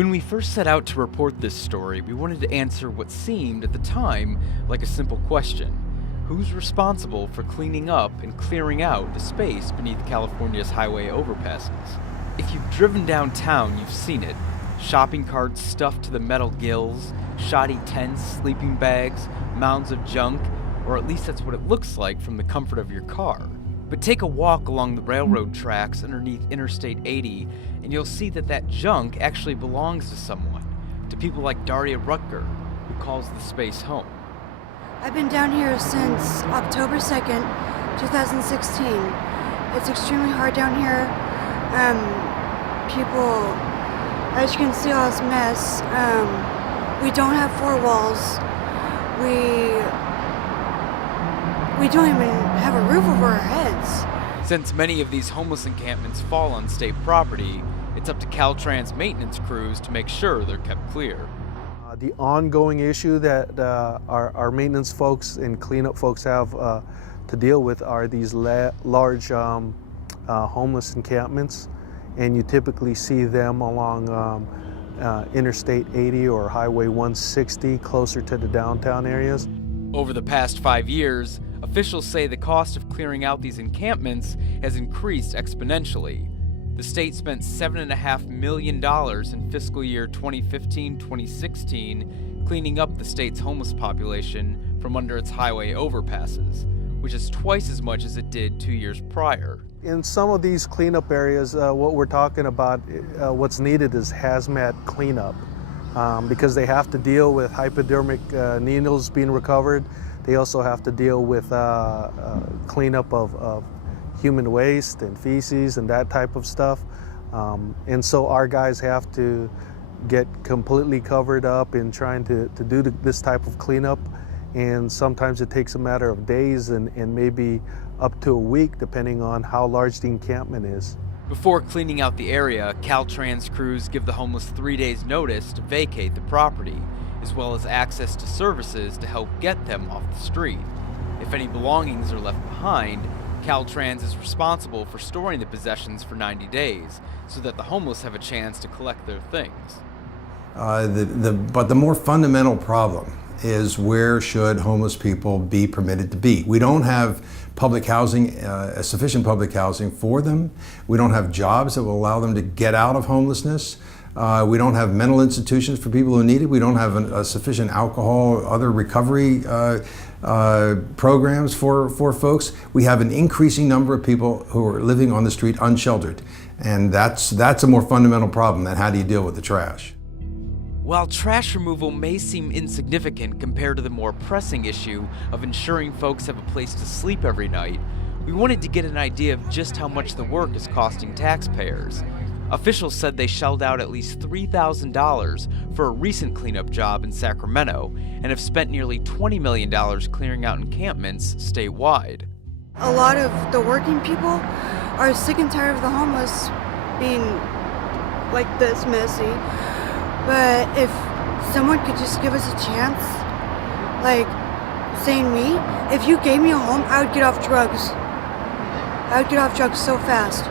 When we first set out to report this story, we wanted to answer what seemed at the time like a simple question. Who's responsible for cleaning up and clearing out the space beneath California's highway overpasses? If you've driven downtown, you've seen it. Shopping carts stuffed to the metal gills, shoddy tents, sleeping bags, mounds of junk, or at least that's what it looks like from the comfort of your car. But take a walk along the railroad tracks underneath Interstate 80, and you'll see that junk actually belongs to someone, to people like Daria Rutger, who calls the space home. I've been down here since October 2nd, 2016. It's extremely hard down here. People, as you can see, all this mess. We don't have four walls. We don't even have a roof over our heads. Since many of these homeless encampments fall on state property, it's up to Caltrans maintenance crews to make sure they're kept clear. The ongoing issue that our maintenance folks and cleanup folks have to deal with are these large homeless encampments, and you typically see them along Interstate 80 or Highway 160, closer to the downtown areas. Over the past 5 years, officials say the cost of clearing out these encampments has increased exponentially. The state spent $7.5 million in fiscal year 2015-2016 cleaning up the state's homeless population from under its highway overpasses, which is twice as much as it did 2 years prior. In some of these cleanup areas, what we're talking about, what's needed is hazmat cleanup, because they have to deal with hypodermic needles being recovered. They also have to deal with cleanup of human waste and feces and that type of stuff. And so our guys have to get completely covered up in trying to do this type of cleanup. And sometimes it takes a matter of days and maybe up to a week, depending on how large the encampment is. Before cleaning out the area, Caltrans crews give the homeless 3 days' notice to vacate the property, as well as access to services to help get them off the street. If any belongings are left behind, Caltrans is responsible for storing the possessions for 90 days, so that the homeless have a chance to collect their things. But the more fundamental problem is, where should homeless people be permitted to be? We don't have public housing, sufficient public housing for them. We don't have jobs that will allow them to get out of homelessness. We don't have mental institutions for people who need it. We don't have a sufficient alcohol or other recovery programs for folks. We have an increasing number of people who are living on the street unsheltered. And that's a more fundamental problem than how do you deal with the trash. While trash removal may seem insignificant compared to the more pressing issue of ensuring folks have a place to sleep every night, we wanted to get an idea of just how much the work is costing taxpayers. Officials said they shelled out at least $3,000 for a recent cleanup job in Sacramento and have spent nearly $20 million clearing out encampments statewide. A lot of the working people are sick and tired of the homeless being like this messy. But if someone could just give us a chance, like saying me, if you gave me a home, I would get off drugs. I would get off drugs so fast.